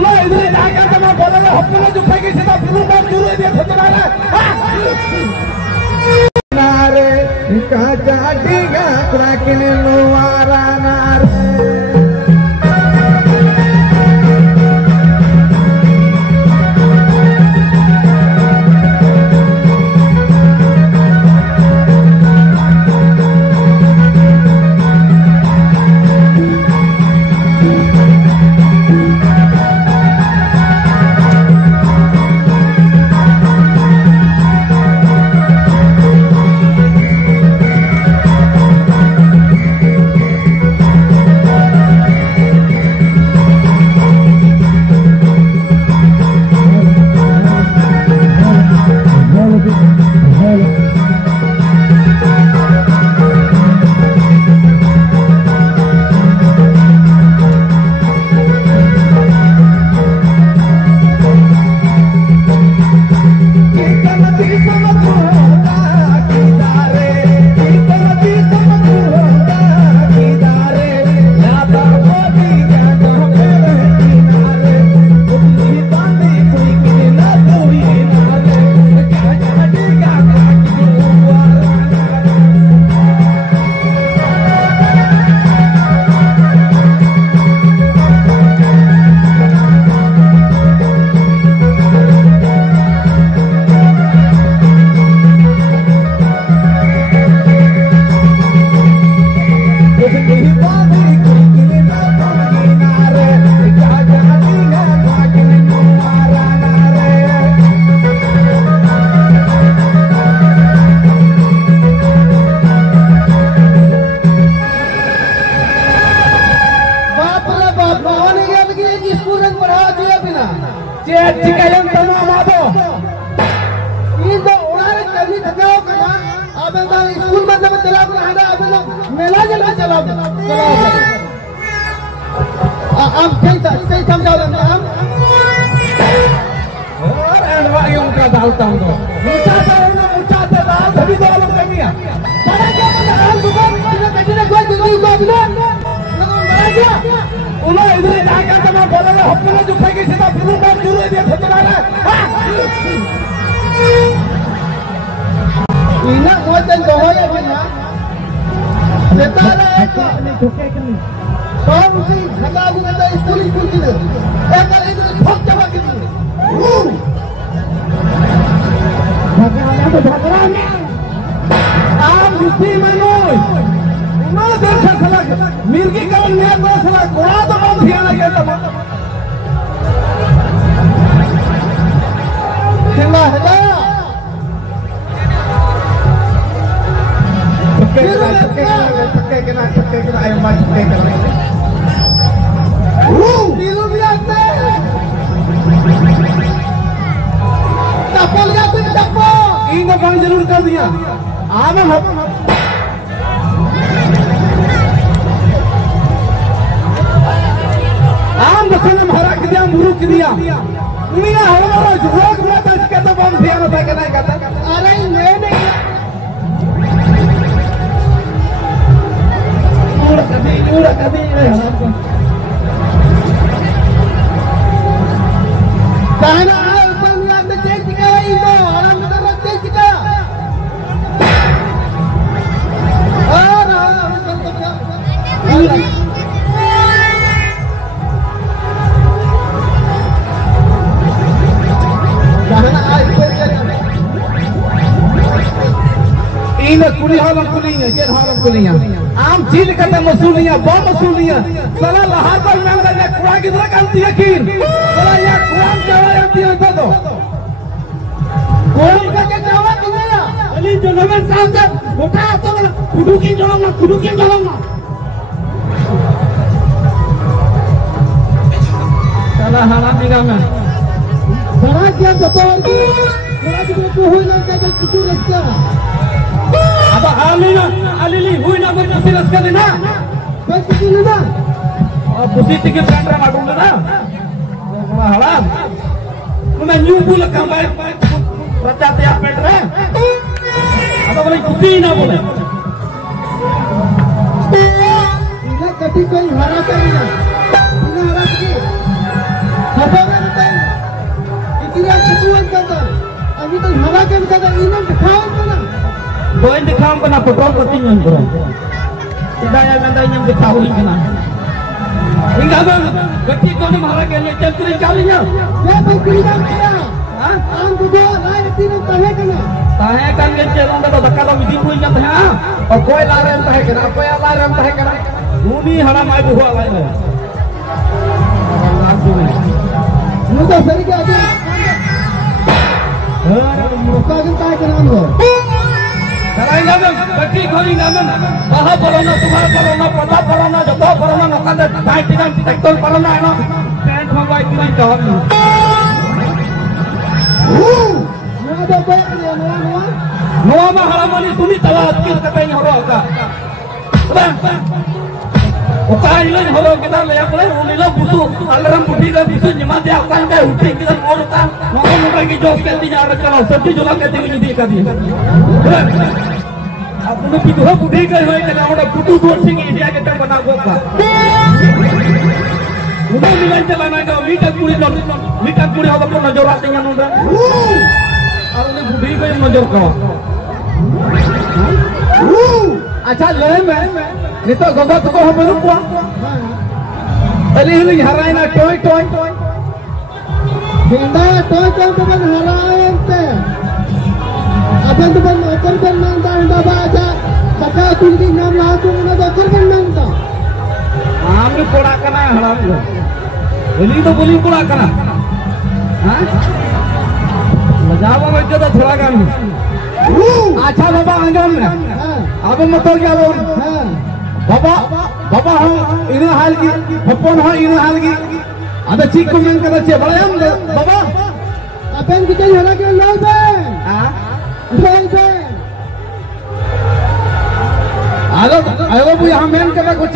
Uno itu jaga sama bola hoppana jumpa ke sini belum mau turun dia sebenarnya. Nare kaca tiga krakin nuara nare. Jika yang tamu amado, ini orang kami tegak kan, abang bang school mana berjalan ada abang mela jalan jalan. Am saya sampai am. Orang awak yang muka dal tahu tu. Muka dal, tapi tu orang kami ya. Barang kita am bukan kita gua jadi gua bilang. Barang ulo itu jaga sama bola hoppana jumpa ke sini belum mau turun dia sebenarnya. Ina kuatan dohoya bina. Setara eka. Sampai halagu kita school kita. Eka itu thok jawab kita. Am gusti manoi. Uno देखा सला मिर्गी का net में सला कोड़ा तो हम ध्यान लगे तो कितना है जा के ना आयो मत के कर दिलो भी आते टपल जाते टपल इन को काम जरूर कर दिया आना हम आम दसना भरा के दिया मुरु के दिया मिया हमारा रोग ब्लड के तो बम ध्यान होता के नहीं करता अरे नहीं पूरा कभी कहना दुनिया में चेक का इनो हम तो चेक का और इन कुली हालम कुलिया जेल हालम कुलिया आम चीज करते मसूलियां बम मसूलियां सला लहार पर मैं लगा कुरान की तरह करती यकीन सला या कुरान जवाब आती है तो कुरान का क्या जवाब दूंगा अली जो नवे साहब से उठा तो कुडू की जवाब सला हालात निगाह में बड़ा क्या बताओ बड़ा जो हो ना क्या कुछ रखता अब आलिना अलिली हुई ना कोई नसीब रस्का देना बस कुछ नहीं ना और पुसीती के ब्रांड रहा मालूम ना बड़ा हालात मैं न्यू बुल का मैं प्रचाते आप बैठ रहे अब बोले कुछ ना बोले इन्हें कभी कोई हरा करेगा इन्हें हरा के Apa kan tay? Ikiran ketuan kata. Abi tu hara kan kata inam dikhawam kana. Boin dikhawam kana potong kotingan bro. Tidak yang anda yang dikhawam kana. Enggak bang, gati kau ni hara kan ni cemperin kalinya. Ya bukti dah kaya. Ang dua lain tinam tahe kana. Tahe kan ke celong dah dakar dah midi pun jam tahe. और कोई लारेम तहे करा कोई लारेम तहे करा मुनी हरा my बुआ line है मुदा सही के आगे मुका के तहे करा लो कराई ना में बच्ची खोली ना में बाहा परोना तुम्हारा परोना पता परोना जब परोना नौका दे टाइट टाइट ट्रैक्टर परोना है ना पैंट मंगवाई की नहीं कहब ना दो पे Noa mah halamani suni talat kir katanya horo ka. Bang. Ukai lain horo kita leyak lain unila busu alaram putih ka busu nyemat dia akan ka uting kita horo ka. Noa muka ki jos ka tinya ara kalau sabji jola ka tinya di ka dia. Apnu ki doha putih ka hoy ka oda putu dur sing India ke ta bana go ka. Udah milan chalana ka mita puri hoba ko najor atinya nunda. Alne budhi ka najor ka. अच्छा ले मैं नहीं तो गंगा तो को हम लोग को अरे ये हराए ना टॉय टॉय गेंदा टॉय टॉय तो बन हराए ते अपन तो बन ओकर बन नंदा इंदा बाजा पका तुलदी नाम ला तो ना ओकर बन नंदा आम ने कोड़ा कना हराम लो बोली तो बोली कोड़ा कना हां मजावा में जो थोड़ा काम अच्छा बाबा अंगम में अब मतलब क्या बोल बाबा हम इन हाल की अपन हो इन हाल की अबे ठीक कमेंट कर छे बड़े हम बाबा अपन की कहीं हला के लो बे हां बोल बे आलो आलो बुया हम मेन कर कुछ